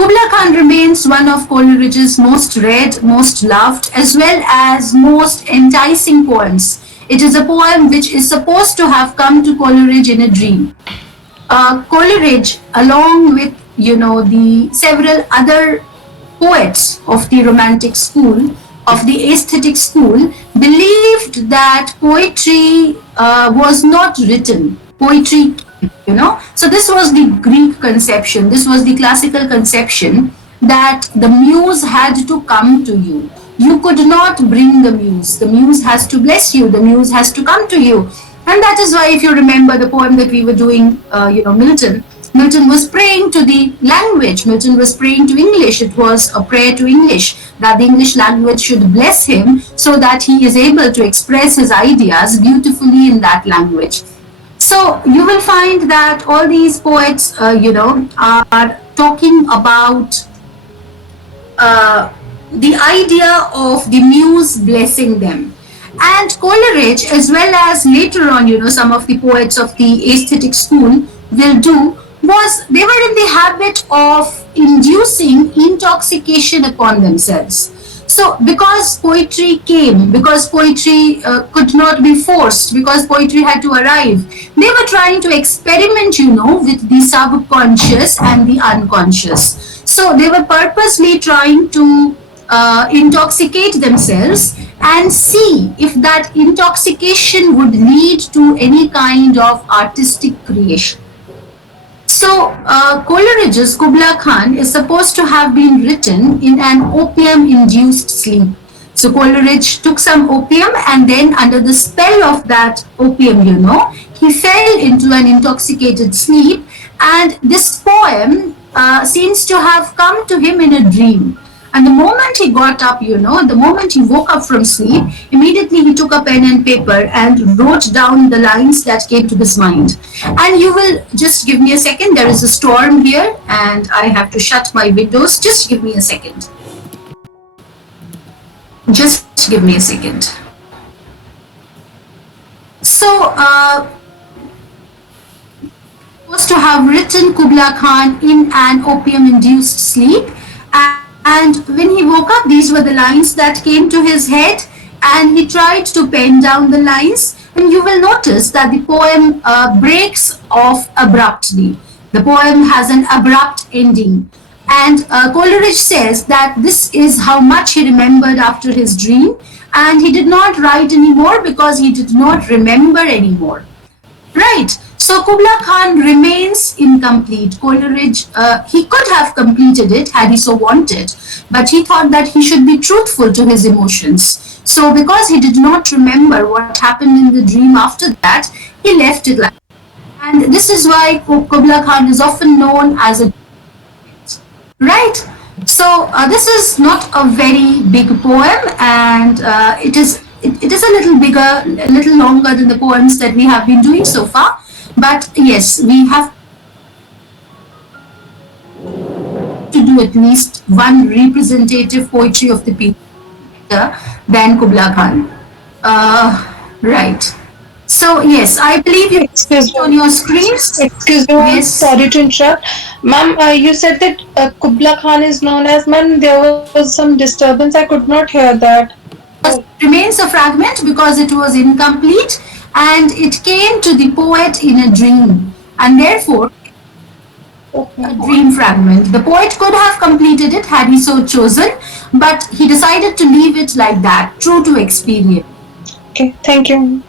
Kubla Khan remains one of Coleridge's most read, most loved, as well as most enticing poems. It is a poem which is supposed to have come to Coleridge in a dream. Coleridge, along with the several other poets of the Romantic school, of the aesthetic school, believed that poetry was not written. Poetry, So this was the Greek conception. This was the classical conception that the muse had to come to you. You could not bring the muse. The muse has to bless you. The muse has to come to you. And that is why, if you remember the poem that we were doing, Milton was praying to the language. Milton was praying to English. It was a prayer to English, that the English language should bless him so that he is able to express his ideas beautifully in that language. So you will find that all these poets, are talking about the idea of the muse blessing them. And Coleridge, as well as later on, some of the poets of the aesthetic school will do, was they were in the habit of inducing intoxication upon themselves. So because poetry came, because poetry could not be forced, because poetry had to arrive, they were trying to experiment, with the subconscious and the unconscious. So they were purposely trying to intoxicate themselves and see if that intoxication would lead to any kind of artistic creation. So Coleridge's Kubla Khan is supposed to have been written in an opium-induced sleep. So Coleridge took some opium, and then under the spell of that opium, he fell into an intoxicated sleep, and this poem seems to have come to him in a dream. And the moment he got up, the moment he woke up from sleep, immediately he took a pen and paper and wrote down the lines that came to his mind. And you will just give me a second. There is a storm here and I have to shut my windows. Just give me a second. Just give me a second. So, was to have written Kubla Khan in an opium-induced sleep. And when he woke up, these were the lines that came to his head, and he tried to pen down the lines. And you will notice that the poem breaks off abruptly. The poem has an abrupt ending. And Coleridge says that this is how much he remembered after his dream, and he did not write anymore because he did not remember anymore. Right? So Kubla Khan remains incomplete. Coleridge, he could have completed it had he so wanted, but he thought that he should be truthful to his emotions. So because he did not remember what happened in the dream after that, he left it like that. And this is why Kubla Khan is often known as a... Right? So this is not a very big poem, and it is a little bigger, a little longer than the poems that we have been doing so far. But yes, we have to do at least one representative poetry of the people than Kubla Khan. Right. So yes, I believe you on your screen. Excuse me, yes. Sorry to interrupt. Ma'am, you said that Kubla Khan is known as... Ma'am, there was some disturbance. I could not hear that. It remains a fragment because it was incomplete, and it came to the poet in a dream, and therefore a dream fragment. The poet could have completed it had he so chosen, but he decided to leave it like that, true to experience. Okay, thank you.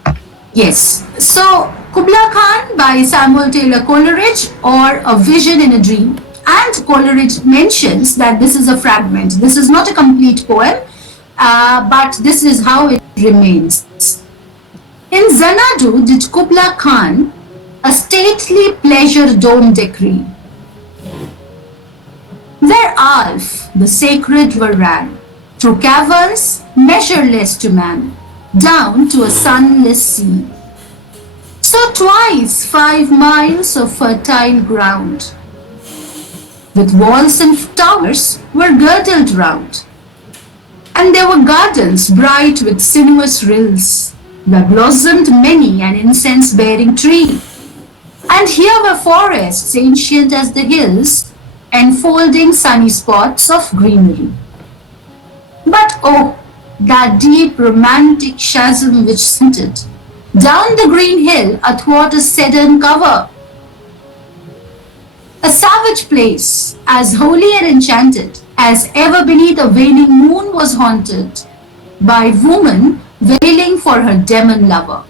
Yes. So Kubla Khan by Samuel Taylor Coleridge, or A Vision in a Dream. And Coleridge mentions that this is a fragment. This is not a complete poem, but this is how it remains. In Xanadu did Kubla Khan a stately pleasure dome decree. Where Alph, the sacred river ran, through caverns measureless to man, down to a sunless sea. So twice 5 miles of fertile ground, with walls and towers, were girdled round. And there were gardens bright with sinuous rills, where blossomed many an incense-bearing tree. And here were forests ancient as the hills, enfolding sunny spots of greenery. But oh, that deep romantic chasm which scented down the green hill athwart a cedarn cover. A savage place, as holy and enchanted as ever beneath a waning moon was haunted by woman wailing for her demon lover.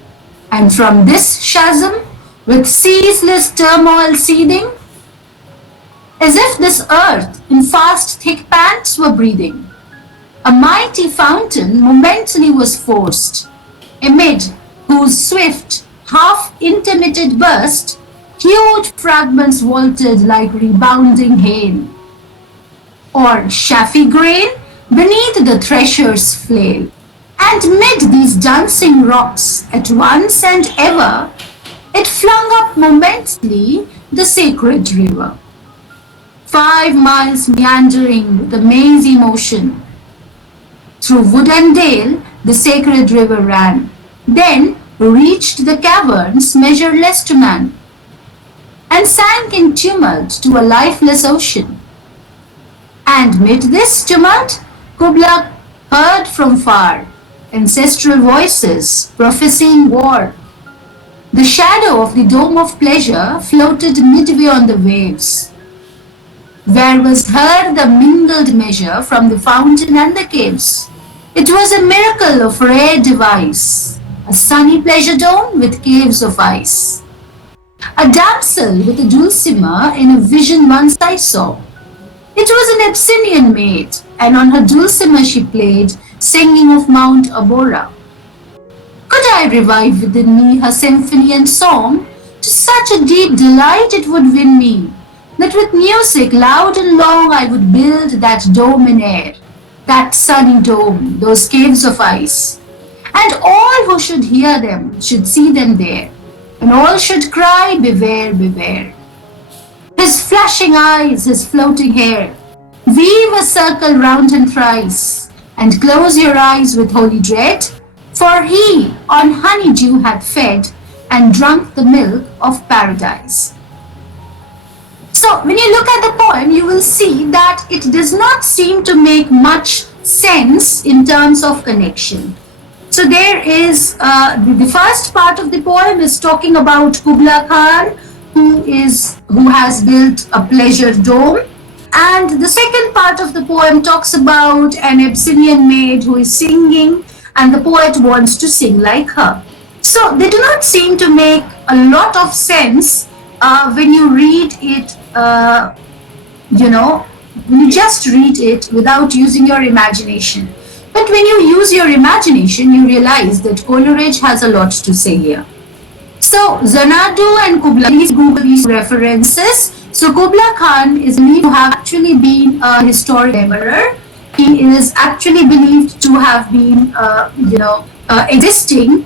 And from this chasm, with ceaseless turmoil seething, as if this earth in fast thick pants were breathing, a mighty fountain momently was forced, amid whose swift, half-intermitted burst, huge fragments vaulted like rebounding hail, or chaffy grain beneath the thresher's flail. And mid these dancing rocks, at once and ever, it flung up momently the sacred river. 5 miles meandering with a mazy motion, through wood and dale the sacred river ran, then reached the caverns measureless to man, and sank in tumult to a lifeless ocean. And mid this tumult, Kubla heard from far ancestral voices prophesying war. The shadow of the dome of pleasure floated midway on the waves, where was heard the mingled measure from the fountain and the caves. It was a miracle of rare device, a sunny pleasure dome with caves of ice. A damsel with a dulcimer in a vision once I saw. It was an Abyssinian maid, and on her dulcimer she played, singing of Mount Abora. Could I revive within me her symphony and song, to such a deep delight it would win me, that with music loud and long I would build that dome in air, that sunny dome, those caves of ice, and all who should hear them should see them there, and all should cry, beware, beware. His flashing eyes, his floating hair, weave a circle round him thrice, and close your eyes with holy dread, for he on honeydew had fed, and drunk the milk of paradise. So when you look at the poem, you will see that it does not seem to make much sense in terms of connection. So there is the first part of the poem is talking about Kubla Khan, who has built a pleasure dome, and the second part of the poem talks about an Abyssinian maid who is singing, and the poet wants to sing like her. So they do not seem to make a lot of sense when you read it. You just read it without using your imagination. But when you use your imagination, you realize that Coleridge has a lot to say here. So Xanadu and Kubla, please Google these references. So Kubla Khan is believed to have actually been a historic emperor. He is actually believed to have been, existing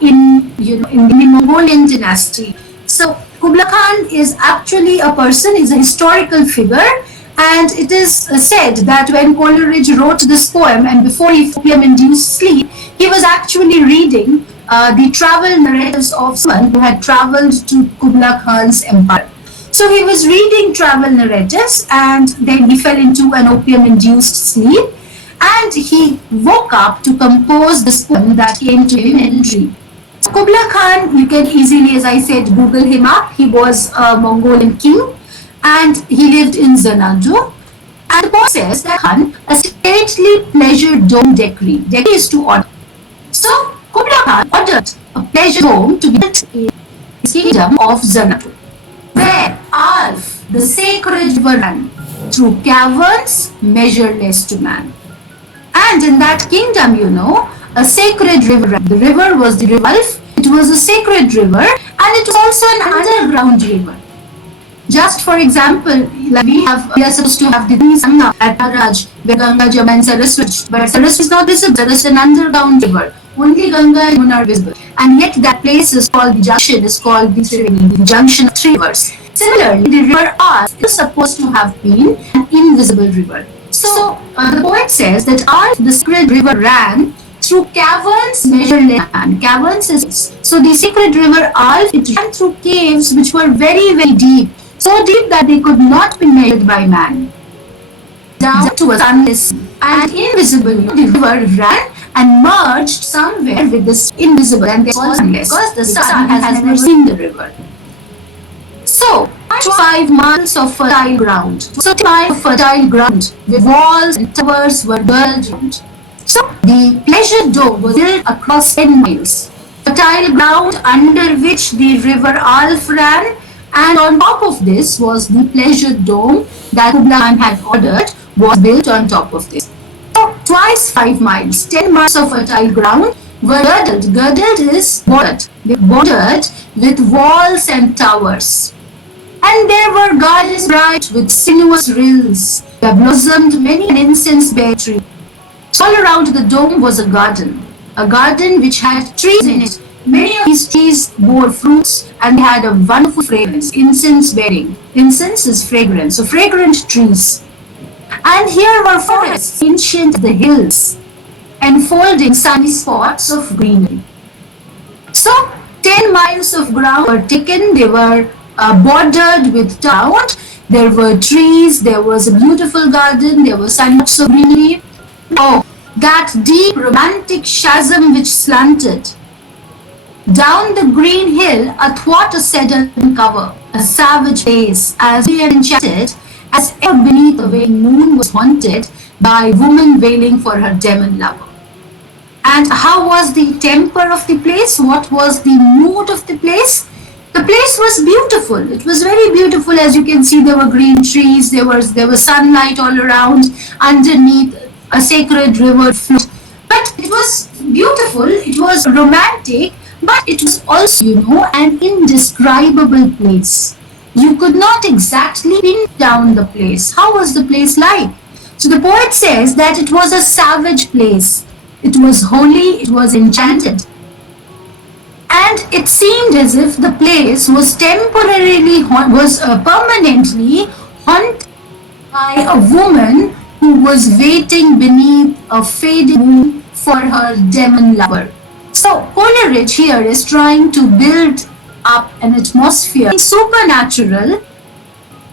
in the Mongolian dynasty. So Kubla Khan is actually a person, is a historical figure, and it is said that when Coleridge wrote this poem and before he opium-induced sleep, he was actually reading the travel narratives of someone who had traveled to Kubla Khan's empire. So he was reading travel narratives and then he fell into an opium-induced sleep and he woke up to compose this poem that came to him in a dream. So Kubla Khan, you can easily, as I said, Google him up. He was a Mongolian king and he lived in Xanadu. And the poem says that Khan, a stately pleasure dome decree. Decree is to order. So Kubla Khan ordered a pleasure dome to be built in his kingdom of Xanadu, where Alf, the sacred river, ran through caverns measureless to man. And in that kingdom, a sacred river ran. The river was the river Alf. It was a sacred river and it was also an underground river. Just for example, like we are supposed to have the Sangha at Raj, where Ganga, Jamuna and Saraswati, but Saraswati is not visible. There is an underground river. Only Ganga and Yamuna are visible. And yet that place is called the junction, is called the junction of three rivers. Similarly, the river Alf is supposed to have been an invisible river. So the poet says that Alf, the sacred river, ran through caverns measureless. Caverns is so the sacred river Alf, it ran through caves which were very, very deep. so deep that they could not be measured by man. Down to a sunless and invisible river ran and merged somewhere with this invisible and they call sunless because the sun has never seen the river. So, 5 miles of fertile ground. So, 5 fertile ground with walls and towers were built around. So, the pleasure dome was built across 10 miles. Fertile ground under which the river Alf ran, and on top of this was the pleasure dome that Kubla Khan had ordered was built on top of this. So, twice 5 miles, 10 miles of fertile ground were girdled. Girdled is bordered. They bordered with walls and towers. And there were gardens bright with sinuous rills. There blossomed many an incense-bearing tree. So all around the dome was a garden which had trees in it. Many of these trees bore fruits and had a wonderful fragrance, incense-bearing. Incense is fragrance, so fragrant trees. And here were forests, ancient the hills, enfolding sunny spots of greenery. So 10 miles of ground were taken. They were bordered with town. There were trees, there was a beautiful garden, there were spots of greenery. Oh, that deep romantic chasm which slanted down the green hill athwart a cedarn cover, a savage place, as we had enchanted, as ever beneath the waning moon was haunted by woman wailing for her demon lover. And how was the temper of the place? What was the mood of the place? The place was beautiful. It was very beautiful. As you can see, there were green trees. There was sunlight all around. Underneath, a sacred river flowed. But it was beautiful. It was romantic. But it was also, an indescribable place. You could not exactly pin down the place. How was the place like? So the poet says that it was a savage place. It was holy. It was enchanted. And it seemed as if the place was permanently haunted by a woman who was waiting beneath a fading moon for her demon lover. So Coleridge here is trying to build up an atmosphere supernatural,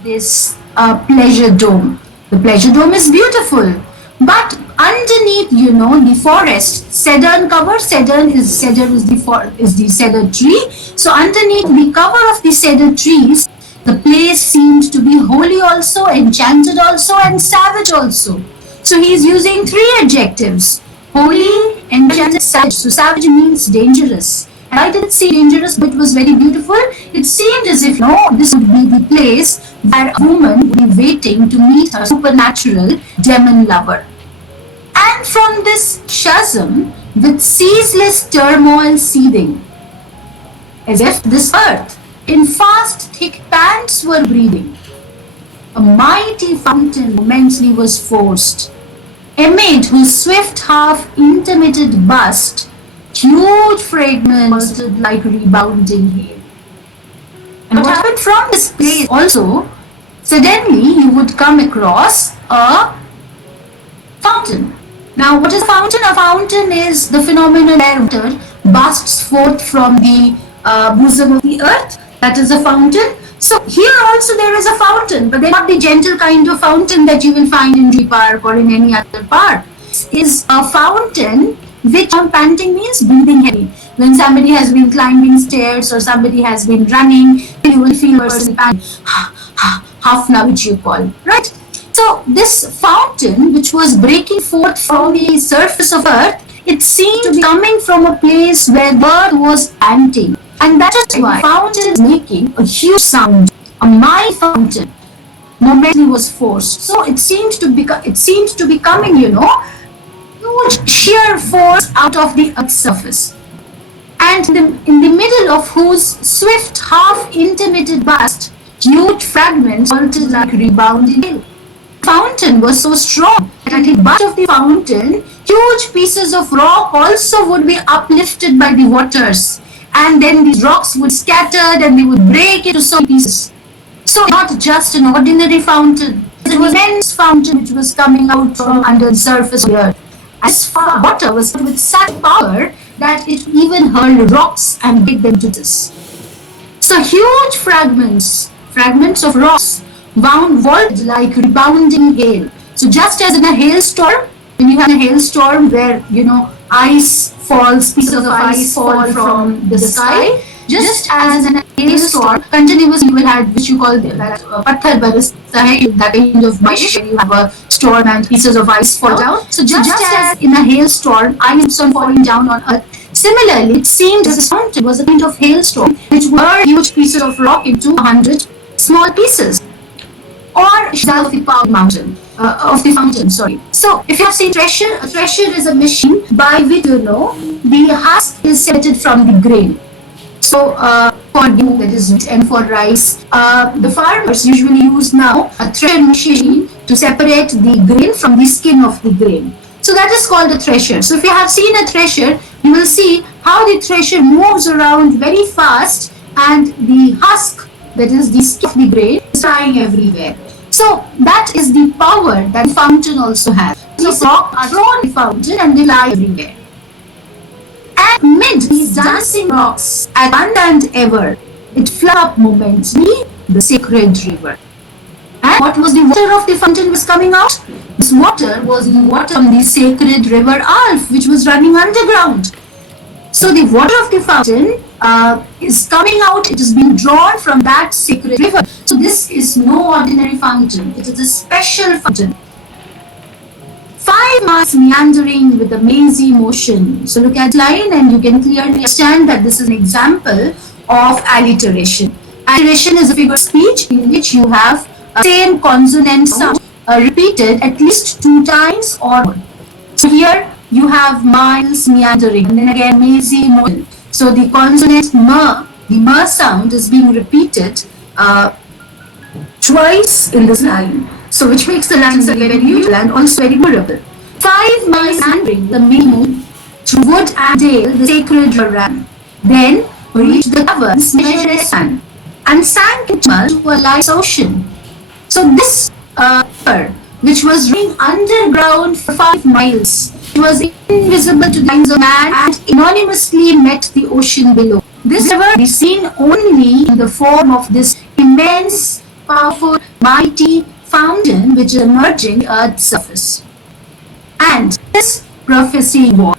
this pleasure dome. The pleasure dome is beautiful, but underneath, the forest, cedarn cover, cedar is the cedar tree. So underneath the cover of the cedar trees, the place seemed to be holy also, enchanted also, and savage also. So he is using 3 adjectives: holy, enchanted, savage. So savage means dangerous. And I didn't say dangerous, but it was very beautiful. It seemed as if, this would be the place where a woman would be waiting to meet her supernatural demon lover. And from this chasm, with ceaseless turmoil seething, as if this earth in fast thick pants were breathing, a mighty fountain momently was forced, amid whose swift half-intermitted bust, huge fragments melted like rebounding hail. And what happened from this place also, suddenly you would come across a fountain. Now, what is a fountain? A fountain is the phenomenon where water bursts forth from the bosom of the earth. That is a fountain. So here also there is a fountain, but they're not the gentle kind of fountain that you will find in G Park or in any other park. This is a fountain which panting means breathing heavy. When somebody has been climbing stairs or somebody has been running, you will feel person panting, half now which you call, right? So this fountain, which was breaking forth from the surface of earth, it seemed to be coming from a place where the earth was panting. And that is why the fountain is making a huge sound. A mighty fountain momentarily was forced. So it seemed to be coming, huge sheer force out of the earth's surface. And in the middle of whose swift half-intermitted burst, huge fragments melted like rebounding hail. Fountain was so strong that at the butt of the fountain, huge pieces of rock also would be uplifted by the waters, and then these rocks would scatter and they would break into so many pieces. So not just an ordinary fountain, it was an immense fountain which was coming out from under the surface of the earth. As far water was with such power that it even hurled rocks and break them to this. So huge fragments fragments of rocks wound vaulted like rebounding hail. So just as in a hailstorm, when you have a hailstorm where ice falls, pieces of ice fall from the sky, just as in a hailstorm, continuously you will have which you call that patthar barasta hai, that kind of barish where you have a storm and pieces of ice fall down. So just as in a hailstorm, ice keeps on falling down on earth. Similarly, it seemed as this mountain was a kind of hailstorm, which were huge pieces of rock into 100 small pieces. Or that of the power mountain, of the fountain, sorry. So, if you have seen thresher, a thresher is a machine by which the husk is separated from the grain. So, for gehu, that is wheat, and for rice, the farmers usually use now a thresher machine to separate the grain from the skin of the grain. So that is called a thresher. So if you have seen a thresher, you will see how the thresher moves around very fast and the husk, that is the skin of the grain, is flying everywhere. So that is the power that the fountain also has. So rocks are thrown in the fountain and they fly everywhere. And amid these dancing rocks, at one and ever, it flowed up momentarily the sacred river. And what was the water of the fountain was coming out? This water was the water from the sacred river Alf, which was running underground. So the water of the fountain is coming out, it is being drawn from that sacred river. So this is no ordinary fountain, it is a special fountain. 5 miles meandering with a mazy motion. So look at the line and you can clearly understand that this is an example of alliteration. Alliteration is a figure of speech in which you have a same consonant sound repeated at least 2 times or more. So here you have miles meandering and then again mazy motion. So the consonant m, the m sound is being repeated twice in this line. So which makes the line very beautiful and also very durable. 5 miles meandering the moon through wood and dale the sacred river ran. Then reached the caverns measured span and sank into a light ocean. So this river, which was running underground for 5 miles, it was invisible to the eyes of man and anonymously met the ocean below. This river is seen only in the form of this immense, powerful, mighty fountain which is emerging at Earth's surface. And this prophecy was,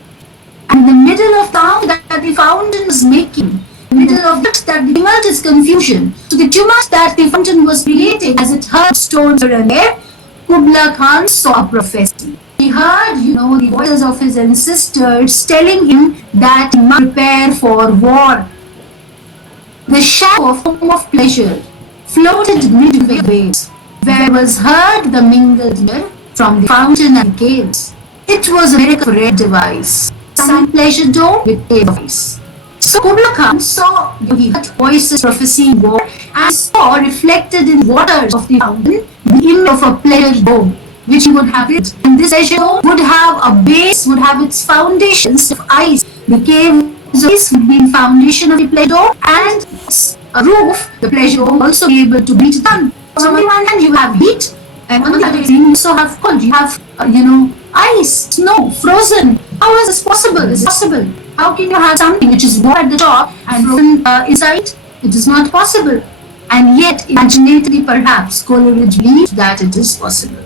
and in the middle of town that the fountain was making, in the middle of that the tumult is confusion. So the tumult that the fountain was creating as it heard stones here and there, Kubla Khan saw a prophecy. He heard, the voices of his ancestors telling him that he must prepare for war. The shadow of home of pleasure floated midway waves, where was heard the mingled air from the fountain and caves. It was a miracle red device, some pleasure dome with a voice. So Kubla Khan saw, he heard voices prophesying war and saw reflected in waters of the fountain the image of a pleasure dome, which he would have it. And this pleasure dome would have a base, would have its foundations of ice. The caves of ice would be the foundation of the pleasure dome, and a roof, the pleasure dome will also be able to beat it down. So on the one hand you have heat, and on the other hand you also have cold. You have, ice, snow, frozen. How is this possible? Is it possible? How can you have something which is warm at the top and frozen inside? It is not possible. And yet, imaginatively perhaps, Coleridge believes that it is possible.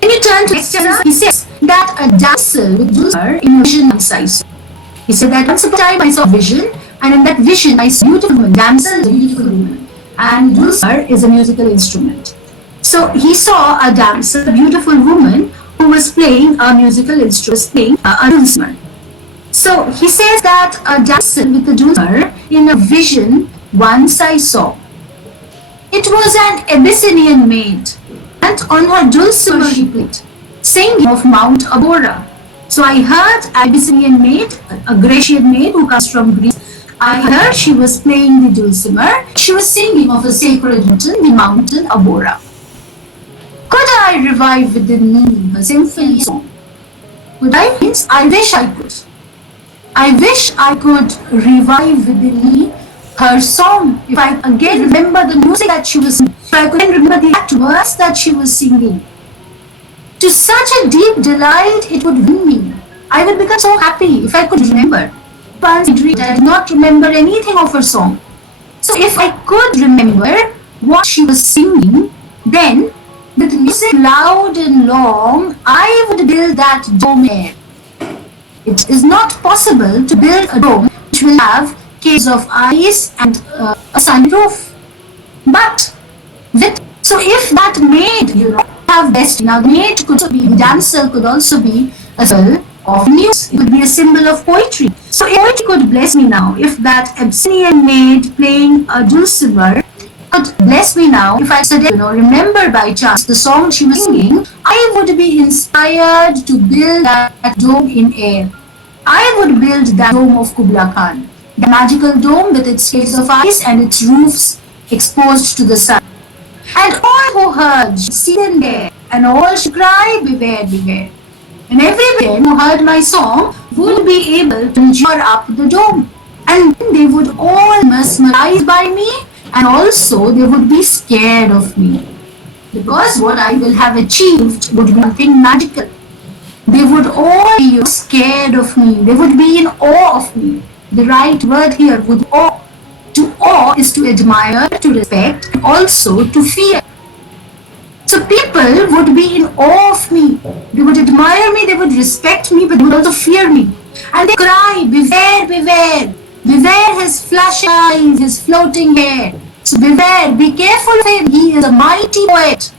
When you turn to next chapter, he says that a damsel with dulcimer in a vision once I saw. He said that once upon a time I saw a vision, and in that vision I saw a beautiful woman. Damsel is a beautiful woman, and dulcimer is a musical instrument. So he saw a damsel, a beautiful woman, who was playing a musical instrument, playing a dulcimer. So he says that a damsel with a dulcimer in a vision once I saw. It was an Abyssinian maid, and on her dulcimer she played, singing of Mount Abora. So I heard Abyssinian maid, a Grecian maid who comes from Greece. I heard she was playing the dulcimer. She was singing of a sacred mountain, the mountain Abora. Could I revive within me her symphony song? Could I? Means I wish I could. I wish I could revive within me her song. If I again remember the music that she was singing, if I could remember the exact words that she was singing. To such a deep delight it would win me. I would become so happy if I could remember. Once I did not remember anything of her song. So if I could remember what she was singing, then with music loud and long, I would build that dome air. It is not possible to build a dome which will have caves of ice and a sun roof. But so if that maid, have destiny. Now the maid could also be, the dancer could also be a symbol of muse. It could be a symbol of poetry. So if poetry could bless me now, if that Abyssinian maid playing a dulcimer could bless me now, if I suddenly, remember by chance the song she was singing, I would be inspired to build that dome in air. I would build that dome of Kubla Khan, the magical dome with its caves of ice and its roofs exposed to the sun. And all who heard should see them there, and all should cry, beware, beware. And everyone who heard my song would be able to measure up the dome. And they would all mesmerize by me, and also they would be scared of me. Because what I will have achieved would be something magical. They would all be scared of me. They would be in awe of me. The right word here would awe. To awe is to admire, to respect, and also to fear. So people would be in awe of me. They would admire me, they would respect me, but they would also fear me. And they cry, beware, beware. Beware his flashing eyes, his floating hair. So beware, be careful of him. He is a mighty poet.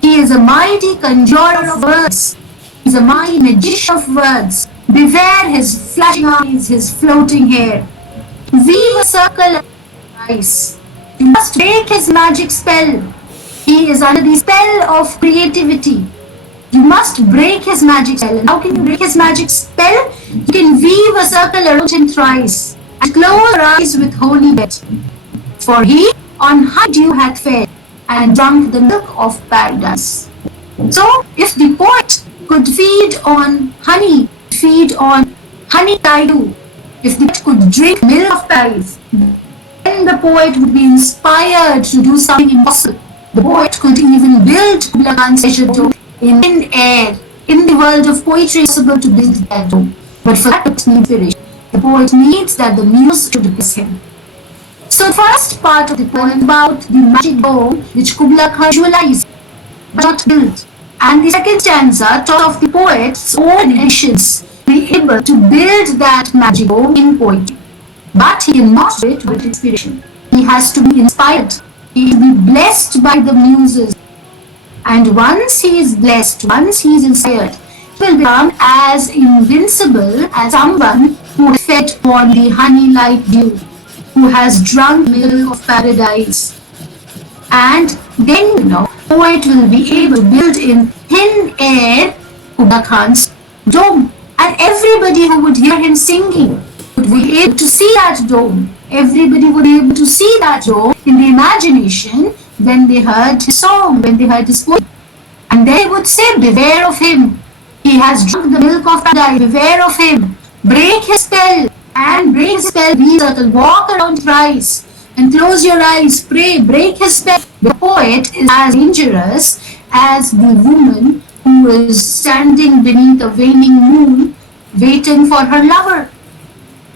He is a mighty conjurer of words. He is a mighty magician of words. Beware his flashing eyes, his floating hair. Weave a circle of ice. You must break his magic spell. He is under the spell of creativity. You must break his magic spell. And how can you break his magic spell? You can weave a circle around him thrice and close your eyes with holy bet. For he on honey dew hath fed and drunk the milk of paradise. So if the poet could feed on honey dew, if the poet could drink milk of paradise, then the poet would be inspired to do something impossible. The poet could even build Kubla Khan's treasure dome in air. In the world of poetry, it's possible to build that dome. But for that, it needs inspiration. The poet needs that the muse should bless him. So the first part of the poem about the magic dome which Kubla Khan visualized but not built. And the second stanza taught of the poet's own ambitions to be able to build that magic dome in poetry. But he cannot do it with inspiration. He has to be inspired. He will be blessed by the muses. And once he is blessed, once he is inspired, he will become as invincible as someone who has fed upon the honey-like dew, who has drunk milk of paradise. And then, poet will be able to build in thin air Kubla Khan's dome. And everybody who would hear him singing would be able to see that dome. Everybody would be able to see that dome in the imagination when they heard his song, when they heard his poem. And they would say, beware of him. He has drunk the milk of paradise. Beware of him. Break his spell. And break his spell. Be circle. Walk around thrice. And close your eyes. Pray. Break his spell. The poet is as dangerous as the woman who is standing beneath a waning moon waiting for her lover.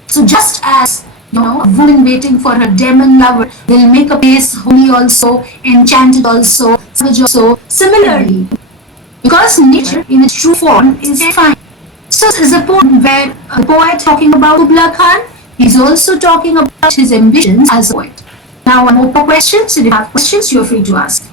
So just as a woman waiting for her demon lover will make a place holy also, enchanted also, savage also, similarly. Because nature in its true form is fine. So this is a poem where a poet talking about Kubla Khan, he's also talking about his ambitions as a poet. Now one more questions. If you have questions, you're free to ask.